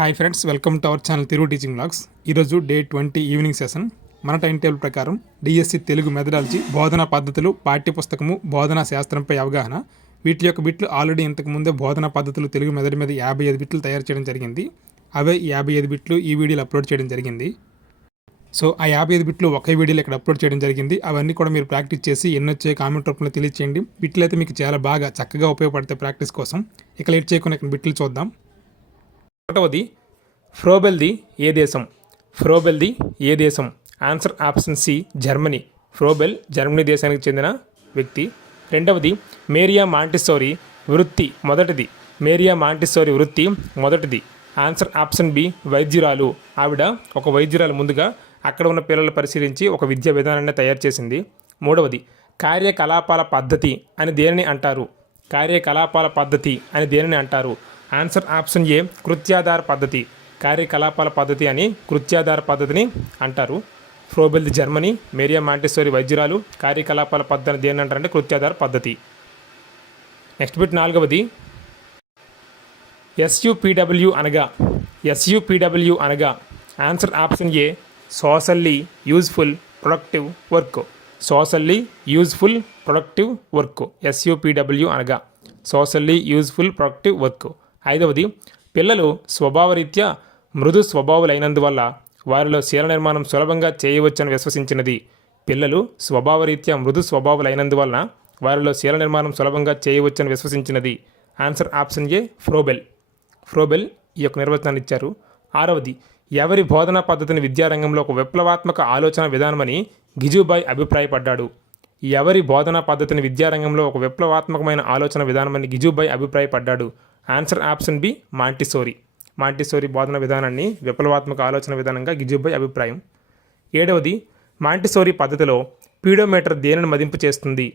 Hi friends welcome to our channel తిరుగు teaching blogs ఈరోజు day twenty evening session మన time table ప్రకారం DSC Telugu methodology బోధనా పద్ధతులు పాఠ్యపుస్తకము బోధనా శాస్త్రంపై అవగాహన. వీటి యొక్క బిట్లు ఆల్రెడీ ఇంతకు ముందే బోధనా పద్ధతులు తెలుగు మెథడ్ మీద యాభై ఐదు బిట్లు తయారు చేయడం జరిగింది. అవే యాభై ఐదు బిట్లు ఈ వీడియోలో అప్లోడ్ చేయడం జరిగింది. సో ఆ యాభై ఐదు బిట్లు ఒకే వీడియోలో ఇక్కడ అప్లోడ్ చేయడం జరిగింది. అవన్నీ కూడా మీరు ప్రాక్టీస్ చేసి ఎన్ని వచ్చే కామెంట్ రూపంలో తెలియచేయండి. బిట్లు అయితే మీకు చాలా బాగా చక్కగా ఉపయోగపడతాయి ప్రాక్టీస్ కోసం. ఇక లేట్ చేయకుండా ఇక్కడ బిట్లు చూద్దాం. ఒకటవది ఫ్రోబెల్ది ఏ దేశం? ఫ్రోబెల్ది ఏ దేశం? Answer option C Germany. Froebel Germany దేశానికి చెందిన వ్యక్తి. రెండవది మేరియా మాంటిసోరీ వృత్తి మొదటిది. మేరియా మాంటిసోరీ వృత్తి మొదటిది. ఆన్సర్ ఆప్షన్ బి వైద్యురాలు. ఆవిడ ఒక వైద్యురాలు ముందుగా అక్కడ ఉన్న పిల్లలు పరిశీలించి ఒక విద్యా విధానాన్ని తయారు చేసింది. మూడవది కార్యకలాపాల పద్ధతి అని దేనిని అంటారు? కార్యకలాపాల పద్ధతి అని దేనిని అంటారు? ఆన్సర్ ఆప్షన్ ఏ కృత్యాధార పద్ధతి కార్యకలాపాల పద్ధతి అని కృత్యాధార పద్ధతిని అంటారు. ఫ్రోబెల్ది జర్మనీ మేరియా మాంటిసోరి వైద్యురాలు కార్యకలాపాల పద్ధతి అని దేని అంటారంటే కృత్యాధార పద్ధతి. నెక్స్ట్ బిట్ నాలుగవది. ఎస్యుపిడబ్ల్యూ అనగా ఎస్యుపిడబ్ల్యూ అనగా answer option A socially useful productive work. Socially useful productive work SUPW అనగా సోషల్లీ యూజ్ఫుల్ ప్రొడక్టివ్ వర్క్. ఐదవది పిల్లలు స్వభావరీత్యా మృదు స్వభావులైనందువల్ల వారిలో శీల నిర్మాణం సులభంగా చేయవచ్చని విశ్వసించినది. పిల్లలు స్వభావరీత్యా మృదు స్వభావులైనందువలన వారిలో శీల నిర్మాణం సులభంగా చేయవచ్చని విశ్వసించినది. Answer option A Froebel. Froebel ఈ యొక్క నిర్వచనాన్ని ఇచ్చారు. ఆరవది ఎవరి బోధనా పద్ధతిని విద్యారంగంలో ఒక విప్లవాత్మక ఆలోచన విధానమని గిజుబాయ్ అభిప్రాయపడ్డాడు. ఎవరి బోధనా పద్ధతిని విద్యారంగంలో ఒక విప్లవాత్మకమైన ఆలోచన విధానమని గిజుబాయ్ అభిప్రాయపడ్డాడు. Answer option B Montessori Montessori బోధన విధానాన్ని విప్లవాత్మక ఆలోచన విధానంగా గిజుబాయ్ అభిప్రాయం. ఏడవది మాంటిసోరీ పద్ధతిలో పీడోమీటర్ దేనిని మదింపు చేస్తుంది?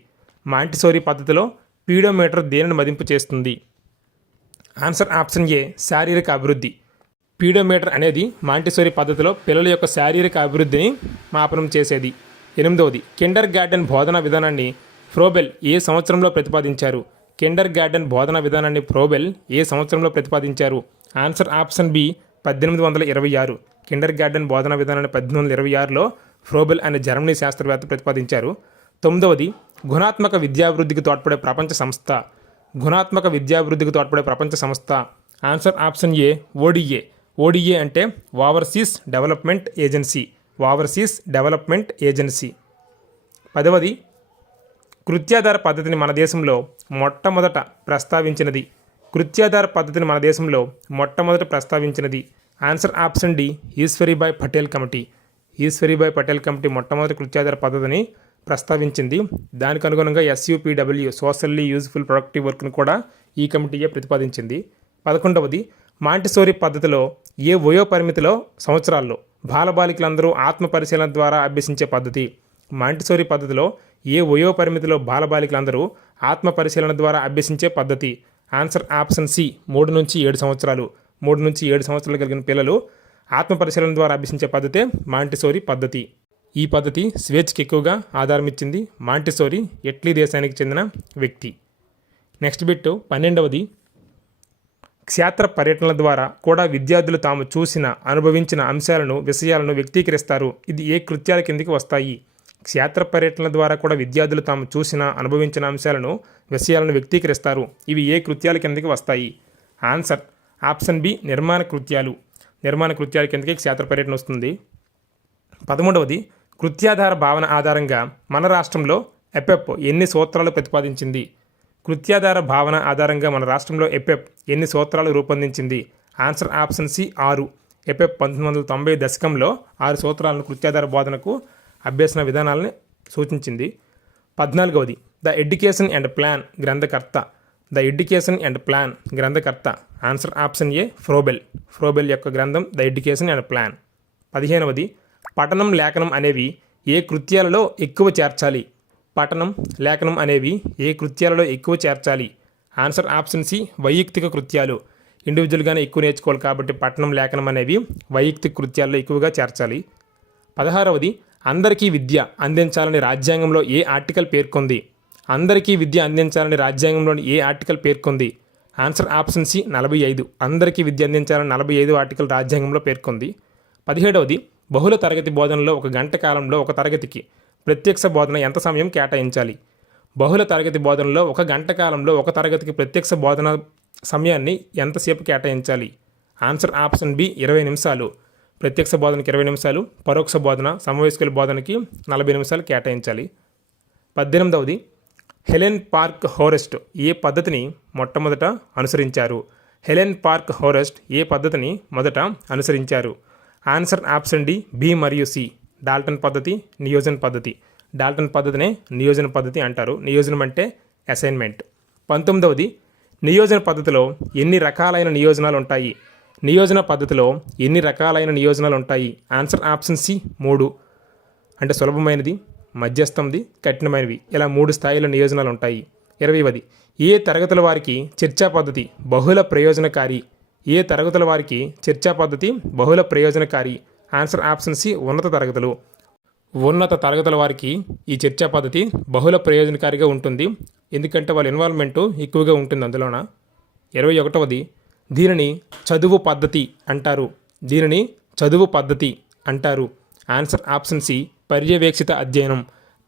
మాంటిసోరీ పద్ధతిలో పీడోమీటర్ దేనిని మదింపు చేస్తుంది? ఆన్సర్ ఆప్షన్ ఏ శారీరక అభివృద్ధి. పీడోమీటర్ అనేది మాంటిసోరీ పద్ధతిలో పిల్లల యొక్క శారీరక అభివృద్ధిని మాపనం చేసేది. ఎనిమిదవది కిండర్ గార్డెన్ బోధనా విధానాన్ని ఫ్రోబెల్ ఏ సంవత్సరంలో ప్రతిపాదించారు? కిండర్ గార్డెన్ బోధనా విధానాన్ని ప్రోబెల్ ఏ సంవత్సరంలో ప్రతిపాదించారు? ఆన్సర్ ఆప్షన్ బి పద్దెనిమిది వందల ఇరవై ఆరు. కిండర్ గార్డెన్ బోధనా విధానాన్ని పద్దెనిమిది వందల ఇరవై ఆరులో ఫ్రోబెల్ అనే జర్మనీ శాస్త్రవేత్త ప్రతిపాదించారు. తొమ్మిదవది గుణాత్మక విద్యాభివృద్ధికి తోడ్పడే ప్రపంచ సంస్థ. గుణాత్మక విద్యాభివృద్ధికి తోడ్పడే ప్రపంచ సంస్థ. ఆన్సర్ ఆప్షన్ ఏ ఓడిఏ ఓడిఏ అంటే overseas development agency. Overseas development agency. పదవది కృత్యాధార పద్ధతిని మన దేశంలో మొట్టమొదట ప్రస్తావించినది. కృత్యాధార పద్ధతిని మన దేశంలో మొట్టమొదట ప్రస్తావించినది. Answer option D Ishwarbhai Patel committee. Ishwarbhai Patel committee మొట్టమొదటి కృత్యాధార పద్ధతిని ప్రస్తావించింది. దానికి అనుగుణంగా ఎస్యూపీడబ్ల్యూ సోషల్లీ యూజ్ఫుల్ ప్రొడక్టివ్ వర్క్ను కూడా ఈ కమిటీయే ప్రతిపాదించింది. పదకొండవది మాంటిసోరి పద్ధతిలో ఏ వయో పరిమితిలో సంవత్సరాల్లో బాలబాలికలందరూ ఆత్మ పరిశీలన ద్వారా అభ్యసించే పద్ధతి? మాంటిసోరీ పద్ధతిలో ఏ వయో పరిమితిలో బాలబాలికలందరూ ఆత్మ పరిశీలన ద్వారా అభ్యసించే పద్ధతి? ఆన్సర్ ఆప్షన్ సి మూడు నుంచి ఏడు సంవత్సరాలు. మూడు నుంచి ఏడు సంవత్సరాలు కలిగిన పిల్లలు ఆత్మ పరిశీలన ద్వారా అభ్యసించే పద్ధతే మాంటిసోరి పద్ధతి. ఈ పద్ధతి స్వేచ్ఛకి ఎక్కువగా ఆధారం ఇచ్చింది మాంటిసోరి ఎట్లీ దేశానికి చెందిన వ్యక్తి. నెక్స్ట్ బిట్ పన్నెండవది. క్షేత్ర పర్యటనల ద్వారా కూడా విద్యార్థులు తాము చూసిన అనుభవించిన అంశాలను విషయాలను వ్యక్తీకరిస్తారు. ఇది ఏ కృత్యాల కిందికి వస్తాయి? క్షేత్ర పర్యటనల ద్వారా కూడా విద్యార్థులు తాము చూసిన అనుభవించిన అంశాలను విషయాలను వ్యక్తీకరిస్తారు. ఇవి ఏ కృత్యాల కిందకి వస్తాయి? ఆన్సర్ ఆప్షన్ బి నిర్మాణ కృత్యాలు. నిర్మాణ కృత్యాల కిందకి క్షేత్ర పర్యటన వస్తుంది. పదమూడవది కృత్యాధార భావన ఆధారంగా మన రాష్ట్రంలో ఎపెప్ ఎన్ని సూత్రాలు ప్రతిపాదించింది? కృత్యాధార భావన ఆధారంగా మన రాష్ట్రంలో ఎపెప్ ఎన్ని సూత్రాలు రూపొందించింది? ఆన్సర్ ఆప్షన్ సి ఆరు. ఎపెప్ పంతొమ్మిది వందల తొంభై దశకంలో ఆరు సూత్రాలను కృత్యాధార బోధనకు అభ్యసన విధానాలను సూచించింది. పద్నాలుగవది ద ఎడ్యుకేషన్ అండ్ ప్లాన్ గ్రంథకర్త. ద ఎడ్యుకేషన్ అండ్ ప్లాన్ గ్రంథకర్త. Answer option A Froebel. Froebel యొక్క గ్రంథం ద ఎడ్యుకేషన్ అండ్ ప్లాన్. పదిహేనవది పఠనం లేఖనం అనేవి ఏ కృత్యాలలో ఎక్కువ చేర్చాలి? పఠనం లేఖనం అనేవి ఏ కృత్యాలలో ఎక్కువ చేర్చాలి? ఆన్సర్ ఆప్షన్ సి వైయక్తిక కృత్యాలు. ఇండివిజువల్గానే ఎక్కువ నేర్చుకోవాలి కాబట్టి పఠనం లేఖనం అనేవి వైయక్తిక కృత్యాల్లో ఎక్కువగా చేర్చాలి. పదహారవది అందరికీ విద్య అందించాలని రాజ్యాంగంలో ఏ ఆర్టికల్ పేర్కొంది? అందరికీ విద్య అందించాలని రాజ్యాంగంలోని ఏ ఆర్టికల్ పేర్కొంది? ఆన్సర్ ఆప్షన్ సి నలభై ఐదు. అందరికీ విద్య అందించాలని నలభై ఐదు ఆర్టికల్ రాజ్యాంగంలో పేర్కొంది. పదిహేడవది బహుళ తరగతి బోధనలో ఒక గంట కాలంలో ఒక తరగతికి ప్రత్యక్ష బోధన ఎంత సమయం కేటాయించాలి? బహుళ తరగతి బోధనలో ఒక గంట కాలంలో ఒక తరగతికి ప్రత్యక్ష బోధన సమయాన్ని ఎంతసేపు కేటాయించాలి? ఆన్సర్ ఆప్షన్ బి ఇరవై నిమిషాలు. ప్రత్యక్ష బోధనకి ఇరవై నిమిషాలు పరోక్ష బోధన సమవయస్కుల బోధనకి నలభై నిమిషాలు కేటాయించాలి. పద్దెనిమిదవది హెలెన్ పార్క్ హోరెస్ట్ ఏ పద్ధతిని మొట్టమొదట అనుసరించారు? హెలెన్ పార్క్ హోరెస్ట్ ఏ పద్ధతిని మొదట అనుసరించారు? ఆన్సర్ ఆప్షన్ డి బి మరియు సి. డాల్టన్ పద్ధతి నియోజన పద్ధతి. డాల్టన్ పద్ధతినే నియోజన పద్ధతి అంటారు. నియోజనం అంటే అసైన్మెంట్ పంతొమ్మిదవది నియోజన పద్ధతిలో ఎన్ని రకాలైన నియోజనాలు ఉంటాయి నియోజన పద్ధతిలో ఎన్ని రకాలైన నియోజనాలు ఉంటాయి ఆన్సర్ ఆప్షన్ సి మూడు. అంటే సులభమైనది మధ్యస్థంది కఠినమైనవి. ఇలా మూడు స్థాయిల నియోజనాలు ఉంటాయి ఇరవైవది ఏ తరగతుల వారికి చర్చా పద్ధతి బహుళ ప్రయోజనకారి? ఏ తరగతుల వారికి చర్చా పద్ధతి బహుళ ప్రయోజనకారి? ఆన్సర్ ఆప్షన్ సి ఉన్నత తరగతులు. ఉన్నత తరగతుల వారికి ఈ చర్చా పద్ధతి బహుళ ప్రయోజనకారిగా ఉంటుంది. ఎందుకంటే వాళ్ళ ఇన్వాల్వ్మెంటు ఎక్కువగా ఉంటుంది అందులోన. ఇరవై ఒకటవది దీనిని చదువు పద్ధతి అంటారు. దీనిని చదువు పద్ధతి అంటారు. ఆన్సర్ ఆప్షన్ సి పర్యవేక్షిత అధ్యయనం.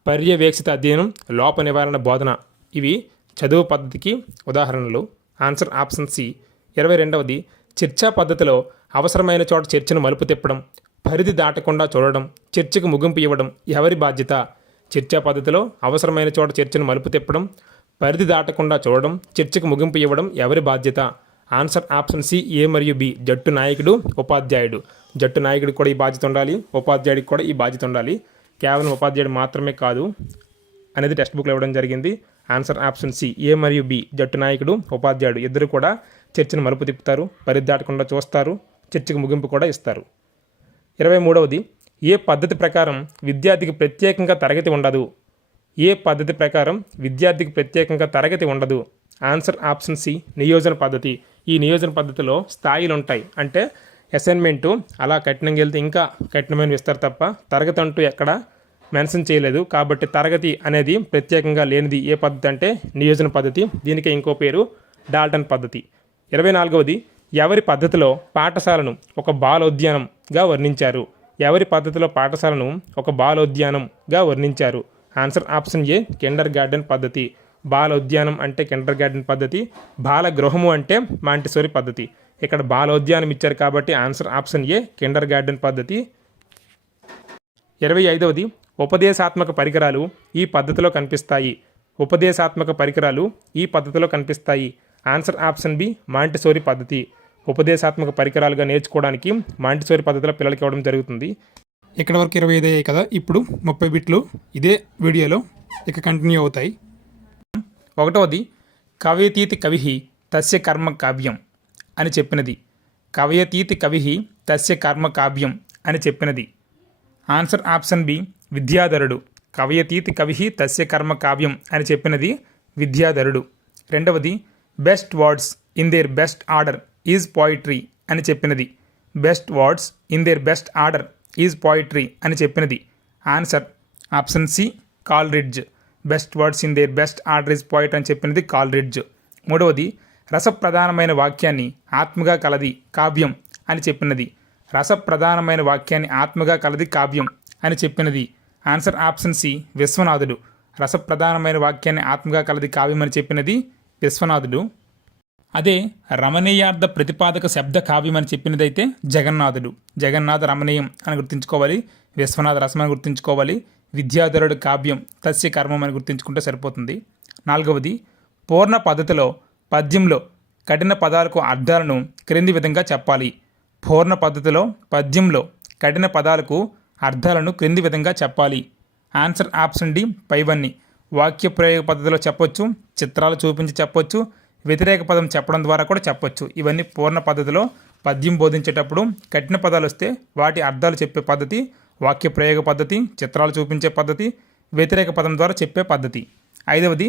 పర్యవేక్షిత అధ్యయనం లోప నివారణ బోధన. ఇవి చదువు పద్ధతికి ఉదాహరణలు. ఆన్సర్ ఆప్షన్ సి ఇరవై రెండవది చర్చా పద్ధతిలో అవసరమైన చోట చర్చను మలుపు తిప్పడం పరిధి దాటకుండా చూడడం చర్చకు ముగింపు ఇవ్వడం ఎవరి బాధ్యత? చర్చా పద్ధతిలో అవసరమైన చోట చర్చను మలుపు తిప్పడం పరిధి దాటకుండా చూడడం చర్చకు ముగింపు ఇవ్వడం ఎవరి బాధ్యత? ఆన్సర్ ఆప్షన్ సి ఏ మరియు బి. జట్టు నాయకుడు ఉపాధ్యాయుడు. జట్టు నాయకుడికి కూడా ఈ బాధ్యత ఉండాలి. ఉపాధ్యాయుడికి కూడా ఈ బాధ్యత ఉండాలి. కేవలం ఉపాధ్యాయుడు మాత్రమే కాదు అనేది టెక్స్ట్ బుక్లో ఇవ్వడం జరిగింది. ఆన్సర్ ఆప్షన్ సి ఏ మరియు బి. జట్టు నాయకుడు ఉపాధ్యాయుడు. ఇద్దరు కూడా చర్చను మలుపు తిప్పుతారు పరిదాటకుండా చూస్తారు చర్చకు ముగింపు కూడా ఇస్తారు. ఇరవై మూడవది ఏ పద్ధతి ప్రకారం విద్యార్థికి ప్రత్యేకంగా తరగతి ఉండదు? ఏ పద్ధతి ప్రకారం విద్యార్థికి ప్రత్యేకంగా తరగతి ఉండదు? ఆన్సర్ ఆప్షన్ సి నియోజన పద్ధతి. ఈ నియోజన పద్ధతిలో స్థాయిలు ఉంటాయి అంటే అసైన్మెంటు అలా కఠినంగా వెళ్తే ఇంకా కఠినమైన ఇస్తారు తప్ప తరగతి అంటూ ఎక్కడ మెన్షన్ చేయలేదు. కాబట్టి తరగతి అనేది ప్రత్యేకంగా లేనిది ఏ పద్ధతి అంటే నియోజన పద్ధతి. దీనికి ఇంకో పేరు డాల్టన్ పద్ధతి. ఇరవై నాలుగవది ఎవరి పద్ధతిలో పాఠశాలను ఒక బాలోద్యానంగా వర్ణించారు? ఎవరి పద్ధతిలో పాఠశాలను ఒక బాలోద్యానంగా వర్ణించారు? Answer option A kindergarten పద్ధతి. బాల ఉద్యానం అంటే కిండర్ గార్డెన్ పద్ధతి బాల గృహము అంటే మాంటిసోరి పద్ధతి. ఇక్కడ బాలోద్యానం ఇచ్చారు కాబట్టి answer option A kindergarten పద్ధతి. ఇరవై ఐదవది ఉపదేశాత్మక పరికరాలు ఈ పద్ధతిలో కనిపిస్తాయి. ఉపదేశాత్మక పరికరాలు ఈ పద్ధతిలో కనిపిస్తాయి. ఆన్సర్ ఆప్షన్ బి మాంటిసోరి పద్ధతి. ఉపదేశాత్మక పరికరాలుగా నేర్చుకోవడానికి మాంటిసోరి పద్ధతిలో పిల్లలకి ఇవ్వడం జరుగుతుంది. ఇక్కడ వరకు ఇరవై ఐదు అయ్యాయి కదా ఇప్పుడు ముప్పై బిట్లు ఇదే వీడియోలో ఇక కంటిన్యూ అవుతాయి. ఒకటవది కవయతీతి కవి తస్య కర్మ కావ్యం అని చెప్పినది. కవయతీతి కవి తస్య కర్మ కావ్యం అని చెప్పినది. ఆన్సర్ ఆప్షన్ బి విద్యాధరుడు. కవయతీతి కవి తస్య కర్మ కావ్యం అని చెప్పినది విద్యాధరుడు. రెండవది best words in their best order is poetry అని చెప్పినది. Best words in their best order is poetry అని చెప్పినది. Answer option C Coleridge. Best words in their best order is point అని చెప్పినది కాల్రిడ్జ్ మూడవది రసప్రధానమైన వాక్యాన్ని ఆత్మగా కలది కావ్యం అని చెప్పినది. రసప్రధానమైన వాక్యాన్ని ఆత్మగా కలది కావ్యం అని చెప్పినది. ఆన్సర్ ఆప్షన్ సి విశ్వనాథుడు. రసప్రధానమైన వాక్యాన్ని ఆత్మగా కలది కావ్యం అని చెప్పినది విశ్వనాథుడు. అదే రమణీయార్థ ప్రతిపాదక శబ్ద కావ్యం అని చెప్పినదైతే జగన్నాథుడు. జగన్నాథ రమణీయం అని గుర్తుంచుకోవాలి. విశ్వనాథ రసం అని గుర్తుంచుకోవాలి. విద్యాధరుడు కావ్యం తస్య కర్మం అని గుర్తించుకుంటే సరిపోతుంది. నాలుగవది పూర్ణ పద్ధతిలో పద్యంలో కఠిన పదాలకు అర్థాలను క్రింది విధంగా చెప్పాలి. పూర్ణ పద్ధతిలో పద్యంలో కఠిన పదాలకు అర్థాలను క్రింది విధంగా చెప్పాలి. ఆన్సర్ ఆప్షన్ డి పైవన్నీ. వాక్య ప్రయోగ పద్ధతిలో చెప్పొచ్చు చిత్రాలు చూపించి చెప్పొచ్చు వ్యతిరేక పదం చెప్పడం ద్వారా కూడా చెప్పొచ్చు. ఇవన్నీ పూర్ణ పద్ధతిలో పద్యం బోధించేటప్పుడు కఠిన పదాలు వస్తే వాటి అర్థాలు చెప్పే పద్ధతి వాక్య ప్రయోగ పద్ధతి చిత్రాలు చూపించే పద్ధతి వ్యతిరేక పదం ద్వారా చెప్పే పద్ధతి. ఐదవది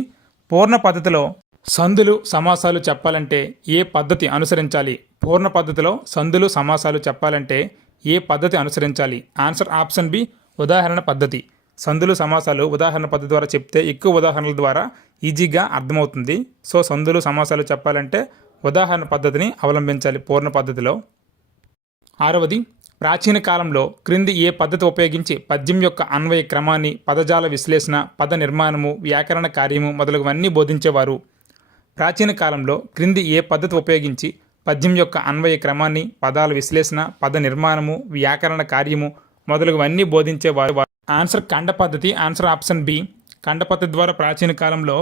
పూర్ణ పద్ధతిలో సందులు సమాసాలు చెప్పాలంటే ఏ పద్ధతి అనుసరించాలి? పూర్ణ పద్ధతిలో సందులు సమాసాలు చెప్పాలంటే ఏ పద్ధతి అనుసరించాలి? ఆన్సర్ ఆప్షన్ బి ఉదాహరణ పద్ధతి. సందులు సమాసాలు ఉదాహరణ పద్ధతి ద్వారా చెప్తే ఎక్కువ ఉదాహరణల ద్వారా ఈజీగా అర్థమవుతుంది. సో సందులు సమాసాలు చెప్పాలంటే ఉదాహరణ పద్ధతిని అవలంబించాలి పూర్ణ పద్ధతిలో. ఆరవది ప్రాచీన కాలంలో క్రింది ఏ పద్ధతి ఉపయోగించి పద్యం యొక్క అన్వయ క్రమాన్ని పదజాల విశ్లేషణ పద నిర్మాణము వ్యాకరణ కార్యము మొదలగువన్నీ బోధించేవారు. ప్రాచీన కాలంలో క్రింది ఏ పద్ధతి ఉపయోగించి పద్యం యొక్క అన్వయ క్రమాన్ని పదాల విశ్లేషణ పద నిర్మాణము వ్యాకరణ కార్యము మొదలగువన్నీ బోధించేవారు. ఆన్సర్ ఖండ పద్ధతి ఆన్సర్ ఆప్షన్ బి. ఖండ పద్ధతి ద్వారా ప్రాచీన కాలంలో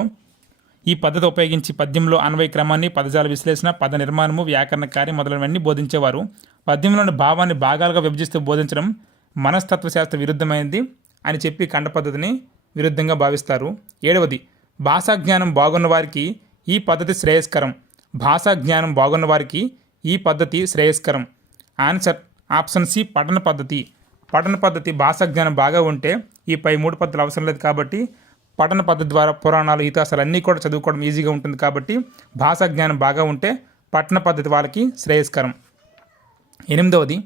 ఈ పద్ధతి ఉపయోగించి పద్యంలో అన్వయ క్రమాన్ని పదజాల విశ్లేషణ పద నిర్మాణము వ్యాకరణ కార్యం మొదలైనవన్నీ బోధించేవారు. పద్యంలోని భావాన్ని భాగాలుగా విభజిస్తూ బోధించడం మనస్తత్వశాస్త్ర విరుద్ధమైంది అని చెప్పి ఖండ పద్ధతిని విరుద్ధంగా భావిస్తారు. ఏడవది భాషా జ్ఞానం బాగున్న వారికి ఈ పద్ధతి శ్రేయస్కరం. భాషా జ్ఞానం బాగున్న వారికి ఈ పద్ధతి శ్రేయస్కరం. ఆన్సర్ ఆప్షన్ సి పఠన పద్ధతి. పఠన పద్ధతి భాషా జ్ఞానం బాగా ఉంటే ఈ పై మూడు పద్ధతులు అవసరం లేదు కాబట్టి పఠన పద్ధతి ద్వారా పురాణాలు ఇతిహాసాలు అన్నీ కూడా చదువుకోవడం ఈజీగా ఉంటుంది కాబట్టి భాషా జ్ఞానం బాగా ఉంటే పఠన పద్ధతి వాళ్ళకి శ్రేయస్కరం. ఎనిమిదవది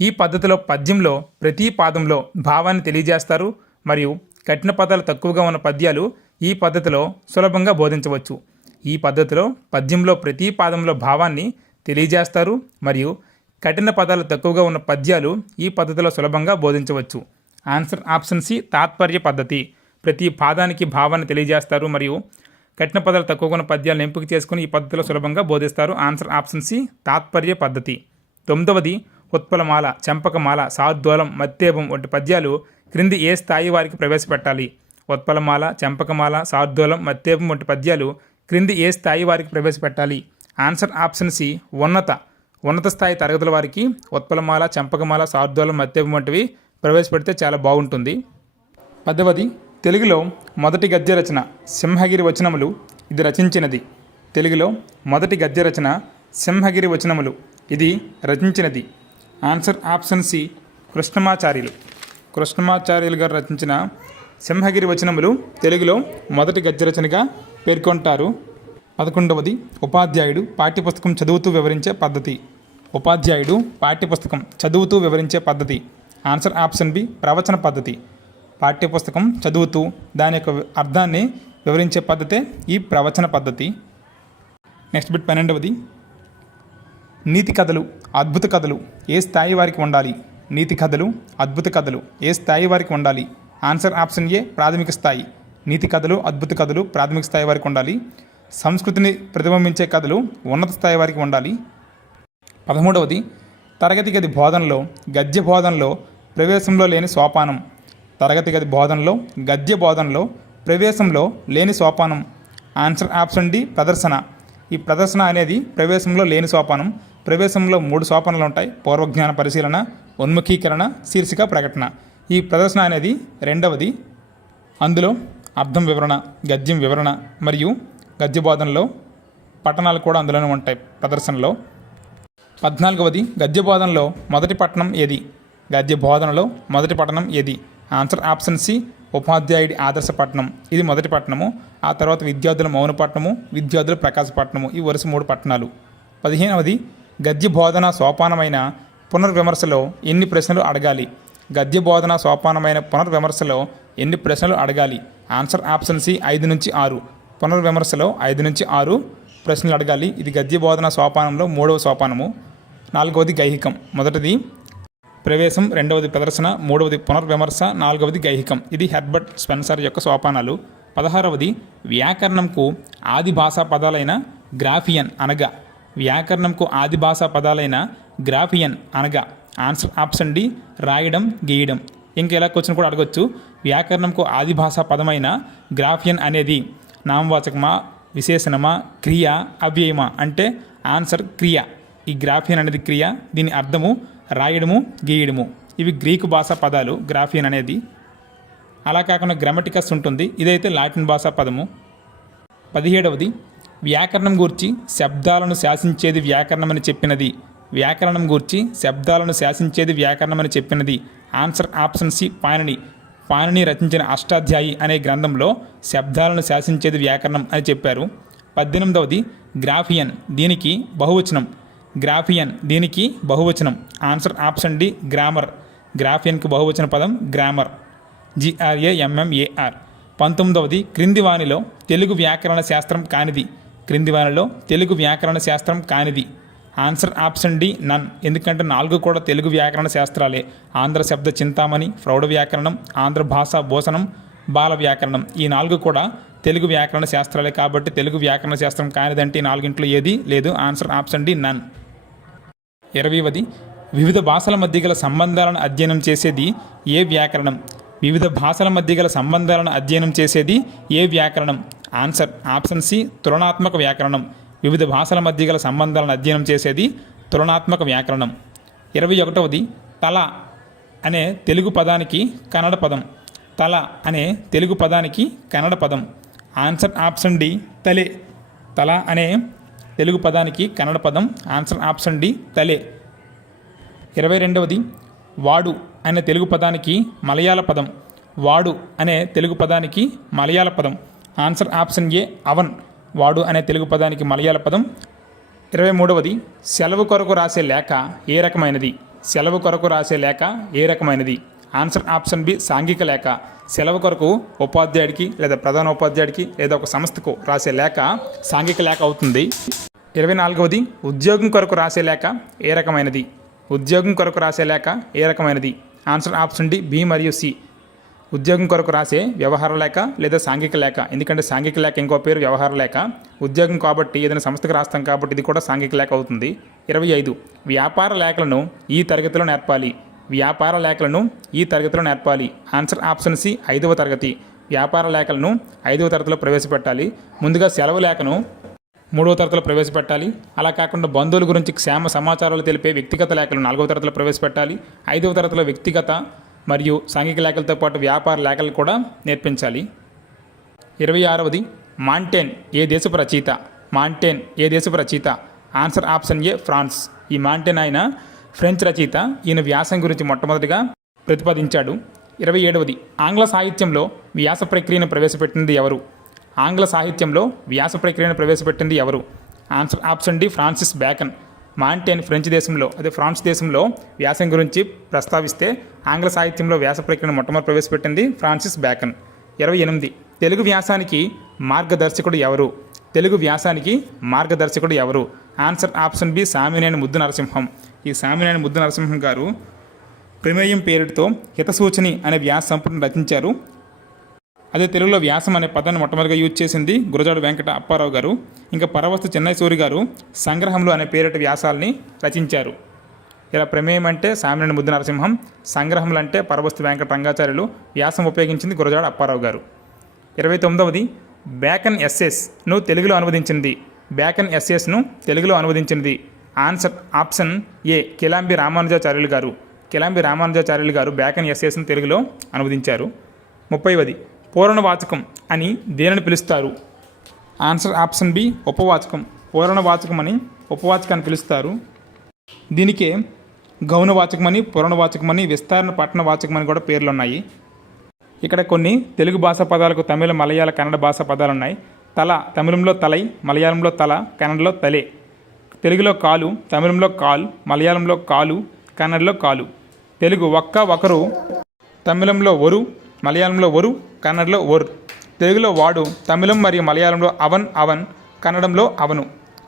ఈ పద్ధతిలో పద్యంలో ప్రతి పాదంలో భావాన్ని తెలియజేస్తారు మరియు కఠిన పదాలు తక్కువగా ఉన్న పద్యాలు ఈ పద్ధతిలో సులభంగా బోధించవచ్చు. ఈ పద్ధతిలో పద్యంలో ప్రతి పాదంలో భావాన్ని తెలియజేస్తారు మరియు కఠిన పదాలు తక్కువగా ఉన్న పద్యాలు ఈ పద్ధతిలో సులభంగా బోధించవచ్చు. ఆన్సర్ ఆప్షన్ సి తాత్పర్య పద్ధతి. ప్రతి పాదానికి భావాన్ని తెలియజేస్తారు మరియు కఠిన పదాలు తక్కువగా ఉన్న పద్యాలను ఎంపిక చేసుకుని ఈ పద్ధతిలో సులభంగా బోధిస్తారు. ఆన్సర్ ఆప్షన్ సి తాత్పర్య పద్ధతి. తొమ్మిదవది ఉత్పలమాల చంపకమాల సాద్వలం మత్తేపం వంటి పద్యాలు క్రింది ఏ స్థాయి వారికి ప్రవేశపెట్టాలి? ఉత్పలమాల చంపకమాల సార్దూలం మత్తేపం వంటి పద్యాలు క్రింది ఏ స్థాయి వారికి ప్రవేశపెట్టాలి? ఆన్సర్ ఆప్షన్ సి ఉన్నత. ఉన్నత స్థాయి తరగతుల వారికి ఉత్పలమాల చంపకమాల సార్దోలం మత్తేపం వంటివి ప్రవేశపెడితే చాలా బాగుంటుంది. పదవది తెలుగులో మొదటి గద్య రచన సింహగిరి వచనములు ఇది రచించినది. తెలుగులో మొదటి గద్య రచన సింహగిరి వచనములు ఇది రచించినది. Answer option C Krishnamacharyulu. Krishnamacharyulu గారు రచించిన సింహగిరి వచనములు తెలుగులో మొదటి గద్యరచనగా పేర్కొంటారు. పదకొండవది ఉపాధ్యాయుడు పాఠ్యపుస్తకం చదువుతూ వివరించే పద్ధతి. ఉపాధ్యాయుడు పాఠ్యపుస్తకం చదువుతూ వివరించే పద్ధతి. ఆన్సర్ ఆప్షన్ బి ప్రవచన పద్ధతి. పాఠ్యపుస్తకం చదువుతూ దాని యొక్క అర్థాన్ని వివరించే పద్ధతే ఈ ప్రవచన పద్ధతి. నెక్స్ట్ బిట్ పన్నెండవది నీతి కథలు అద్భుత కథలు ఏ స్థాయి వారికి ఉండాలి నీతి కథలు అద్భుత కథలు ఏ స్థాయి వారికి ఉండాలి ఆన్సర్ ఆప్షన్ ఏ ప్రాథమిక స్థాయి. నీతి కథలు అద్భుత కథలు ప్రాథమిక స్థాయి వారికి ఉండాలి సంస్కృతిని ప్రతిబింబించే కథలు ఉన్నత స్థాయి వారికి ఉండాలి పదమూడవది తరగతి గది బోధనలో గద్య బోధనలో ప్రవేశంలో లేని సోపానం. తరగతి గది బోధనలో గద్య బోధనలో ప్రవేశంలో లేని సోపానం. ఆన్సర్ ఆప్షన్ డి ప్రదర్శన. ఈ ప్రదర్శన అనేది ప్రవేశంలో లేని సోపానం. ప్రవేశంలో మూడు సోపనలు ఉంటాయి. పూర్వజ్ఞాన పరిశీలన ఉన్ముఖీకరణ శీర్షిక ప్రకటన. ఈ ప్రదర్శన అనేది రెండవది. అందులో అర్థం వివరణ గద్యం వివరణ మరియు గద్యబోధనలో పట్టణాలు కూడా అందులోనే ఉంటాయి ప్రదర్శనలో. పద్నాలుగవది గద్యబోధనలో మొదటి పట్టణం ఏది? గద్య బోధనలో మొదటి పట్టణం ఏది? ఆన్సర్ ఆప్షన్ సి ఉపాధ్యాయుడి ఆదర్శ పట్టణం ఇది మొదటి పట్టణము ఆ తర్వాత విద్యార్థుల మౌన పట్టణము విద్యార్థుల ప్రకాశ పట్టణము ఈ వరుస మూడు పట్టణాలు పదిహేనవది గద్య బోధన సోపానమైన పునర్విమర్శలో ఎన్ని ప్రశ్నలు అడగాలి? గద్య బోధన సోపానమైన పునర్విమర్శలో ఎన్ని ప్రశ్నలు అడగాలి? ఆన్సర్ ఆప్షన్ సి ఐదు నుంచి ఆరు. పునర్విమర్శలో ఐదు నుంచి ఆరు ప్రశ్నలు అడగాలి. ఇది గద్య బోధన సోపానంలో మూడవ సోపానము. నాలుగవది గైహికం. మొదటిది ప్రవేశం రెండవది ప్రదర్శన మూడవది పునర్విమర్శ నాలుగవది గైహికం. ఇది హెర్బర్ట్ స్పెన్సర్ యొక్క సోపానాలు. పదహారవది వ్యాకరణంకు ఆది భాషా పదాలైన గ్రాఫియన్ అనగా వ్యాకరణంకు ఆది భాషా పదాలైన గ్రాఫియన్ అనగా ఆన్సర్ ఆప్షన్ డి రాయడం గీయడం. ఇంకా ఎలా క్వశ్చన్ కూడా అడగొచ్చు. వ్యాకరణంకు ఆది భాషా పదమైన గ్రాఫియన్ అనేది నామవాచకమా విశేషణమా క్రియ అవ్యయమా అంటే ఆన్సర్ క్రియ. ఈ గ్రాఫియన్ అనేది క్రియ దీని అర్థము రాయడము గీయడము. ఇవి గ్రీకు భాషా పదాలు గ్రాఫియన్ అనేది. అలా కాకుండా గ్రామటికస్ ఉంటుంది. ఇదైతే లాటిన్ భాషా పదము. పదిహేడవది వ్యాకరణం గూర్చి శబ్దాలను శాసించేది వ్యాకరణమని చెప్పినది. వ్యాకరణం గూర్చి శబ్దాలను శాసించేది వ్యాకరణమని చెప్పినది. Answer option C Panini. Panini రచించిన అష్టాధ్యాయి అనే గ్రంథంలో శబ్దాలను శాసించేది వ్యాకరణం అని చెప్పారు. పద్దెనిమిదవది గ్రాఫియన్ దీనికి బహువచనం. గ్రాఫియన్ దీనికి బహువచనం. Answer option D grammar. గ్రాఫియన్కి బహువచన పదం గ్రామర్. జిఆర్ఏ ఎంఎంఏఆర్ పంతొమ్మిదవది క్రింది వాణిలో తెలుగు వ్యాకరణ శాస్త్రం కానిది. క్రింది వారిలో తెలుగు వ్యాకరణ శాస్త్రం కానిది. Answer option D none. ఎందుకంటే నాలుగు కూడా తెలుగు వ్యాకరణ శాస్త్రాలే. ఆంధ్ర శబ్ద చింతామణి ప్రౌఢ వ్యాకరణం ఆంధ్ర భాష భూషణం బాల వ్యాకరణం. ఈ నాలుగు కూడా తెలుగు వ్యాకరణ శాస్త్రాలే కాబట్టి తెలుగు వ్యాకరణ శాస్త్రం కానిదంటే ఈ నాలుగింట్లో ఏది లేదు. Answer option D none. ఇరవైవది వివిధ భాషల మధ్య గల సంబంధాలను అధ్యయనం చేసేది ఏ వ్యాకరణం? వివిధ భాషల మధ్య గల సంబంధాలను అధ్యయనం చేసేది ఏ వ్యాకరణం? ఆన్సర్ ఆప్షన్ సి తులనాత్మక వ్యాకరణం. వివిధ భాషల మధ్య గల సంబంధాలను అధ్యయనం చేసేది తులనాత్మక వ్యాకరణం. ఇరవై ఒకటవది తల అనే తెలుగు పదానికి కన్నడ పదం. తల అనే తెలుగు పదానికి కన్నడ పదం. ఆన్సర్ ఆప్షన్ డి తలే. తల అనే తెలుగు పదానికి కన్నడ పదం. ఆన్సర్ ఆప్షన్ డి తలే. ఇరవై రెండవది వాడు అనే తెలుగు పదానికి మలయాళ పదం. వాడు అనే తెలుగు పదానికి మలయాళ పదం. ఆన్సర్ ఆప్షన్ ఏ అవన్. వాడు అనే తెలుగు పదానికి మలయాళ పదం. ఇరవై మూడవది సెలవు కొరకు రాసే లేఖ ఏ రకమైనది? సెలవు కొరకు రాసే లేఖ ఏ రకమైనది? ఆన్సర్ ఆప్షన్ బి సాంఘిక లేఖ. సెలవు కొరకు ఉపాధ్యాయుడికి లేదా ప్రధాన ఉపాధ్యాయుడికి లేదా ఒక సంస్థకు రాసే లేఖ సాంఘిక లేఖ అవుతుంది. ఇరవై నాలుగవది ఉద్యోగం కొరకు రాసే లేఖ ఏ రకమైనది? ఉద్యోగం కొరకు రాసే లేఖ ఏ రకమైనది? ఆన్సర్ ఆప్షన్ డి బి మరియు సి. ఉద్యోగం కొరకు రాసే వ్యవహార లేఖ లేదా సాంఘిక లేఖ ఎందుకంటే సాంఘిక లేఖ ఇంకో పేరు వ్యవహార లేఖ ఉద్యోగం కాబట్టి ఏదైనా సంస్థకు రాస్తాం కాబట్టి ఇది కూడా సాంఘిక లేఖ అవుతుంది. ఇరవై ఐదు వ్యాపార లేఖలను ఈ తరగతిలో నేర్పాలి. వ్యాపార లేఖలను ఈ తరగతిలో నేర్పాలి. ఆన్సర్ ఆప్షన్ సి ఐదవ తరగతి. వ్యాపార లేఖలను ఐదవ తరగతిలో ప్రవేశపెట్టాలి. ముందుగా సెలవు లేఖను మూడవ తరగతిలో ప్రవేశపెట్టాలి. అలా కాకుండా బంధువుల గురించి క్షేమ సమాచారాలు తెలిపే వ్యక్తిగత లేఖలు నాలుగవ తరగతిలో ప్రవేశపెట్టాలి. ఐదవ తరగతిలో వ్యక్తిగత మరియు సాంఘిక లేఖలతో పాటు వ్యాపార లేఖలు కూడా నేర్పించాలి. ఇరవై ఆరవది మాంటేన్ ఏ దేశపు రచయిత? మాంటేన్ ఏ దేశపు రచయిత? Answer option A France. ఈ మాంటేన్ ఆయన ఫ్రెంచ్ రచయిత. ఈయన వ్యాసం గురించి మొట్టమొదటిగా ప్రతిపాదించాడు. ఇరవై ఏడవది ఆంగ్ల సాహిత్యంలో వ్యాస ప్రక్రియను ప్రవేశపెట్టింది ఎవరు? ఆంగ్ల సాహిత్యంలో వ్యాస ప్రక్రియను ప్రవేశపెట్టింది ఎవరు? Answer option D Francis Bacon. Montaigne French దేశంలో అదే ఫ్రాన్స్ దేశంలో వ్యాసం గురించి ప్రస్తావిస్తే ఆంగ్ల సాహిత్యంలో వ్యాస ప్రక్రియను మొట్టమొదటి ప్రవేశపెట్టింది ఫ్రాన్సిస్ బ్యాకన్. ఇరవై ఎనిమిది. తెలుగు వ్యాసానికి మార్గదర్శకుడు ఎవరు? తెలుగు వ్యాసానికి మార్గదర్శకుడు ఎవరు? ఆన్సర్ ఆప్షన్ బి సామినేని ముద్దు నరసింహం. ఈ సామినేని ముద్దు నరసింహం గారు ప్రమేయం పేరుతో హితసూచని అనే వ్యాస సంపుటిని రచించారు. అదే తెలుగులో వ్యాసం అనే పదాన్ని మొట్టమొదటిగా యూజ్ చేసింది గురజాడు వెంకట అప్పారావు గారు. ఇంకా పరవస్తు చెన్నై సూరి గారు సంగ్రహంలో అనే పేరిట వ్యాసాలని రచించారు. ఇలా ప్రమేయం అంటే సామినేని ముద్దు నరసింహం సంగ్రహములు అంటే పరవస్తు వెంకట రంగాచార్యులు వ్యాసం ఉపయోగించింది గురజాడ అప్పారావు గారు. ఇరవై తొమ్మిదవది బ్యాకన్ ఎస్ఎస్ను తెలుగులో అనువదించింది. బ్యాకన్ ఎస్ఎస్ను తెలుగులో అనువదించింది. Answer option A Kilambi Ramanujacharyulu గారు. కిలాంబి రామానుజాచార్యులు గారు బ్యాకన్ ఎస్ఎస్ను తెలుగులో అనువదించారు. ముప్పైవది పూరణవాచకం అని దేనిని పిలుస్తారు? ఆన్సర్ ఆప్షన్ బి ఉపవాచకం. పూరణవాచకం అని ఉపవాచకాన్ని పిలుస్తారు. దీనికే గౌనవాచకమని పురణవాచకమని విస్తారణ పట్టణవాచకమని కూడా పేర్లు ఉన్నాయి ఇక్కడ కొన్ని తెలుగు భాషా పదాలకు తమిళ మలయాళ కన్నడ భాషా పదాలు ఉన్నాయి తల తమిళంలో తలై మలయాళంలో తల కన్నడలో తలే. తెలుగులో కాలు తమిళంలో కాల్ మలయాళంలో కాలు కన్నడలో కాలు. తెలుగు ఒక్క ఒకరు తమిళంలో ఒరు మలయాళంలో ఒరు కన్నడలో ఒర్. తెలుగులో వాడు తమిళం మరియు మలయాళంలో అవన్ అవన్ కన్నడంలో అవను.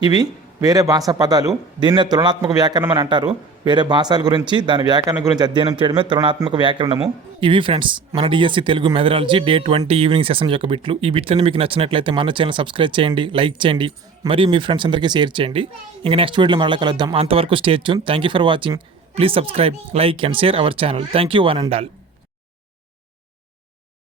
ఇవి వేరే భాషా పదాలు. దీన్నే తులనాత్మక వ్యాకరణం అని అంటారు. వేరే భాషల గురించి దాని వ్యాకరణం గురించి అధ్యయనం చేయడమే తులనాత్మక వ్యాకరణము. ఇవి ఫ్రెండ్స్ మన DSC Telugu methodology day twenty evening session యొక్క బిట్లు. ఈ బిట్లను మీకు నచ్చినట్లయితే మన ఛానల్ సబ్స్క్రైబ్ చేయండి లైక్ చేయండి మరియు మీ ఫ్రెండ్స్ అందరికీ షేర్ చేయండి. ఇంకా నెక్స్ట్ వీడియోలో మరలా కలుద్దాం. అంతవరకు stay tune thank you for watching please subscribe like and share our channel thank you one and all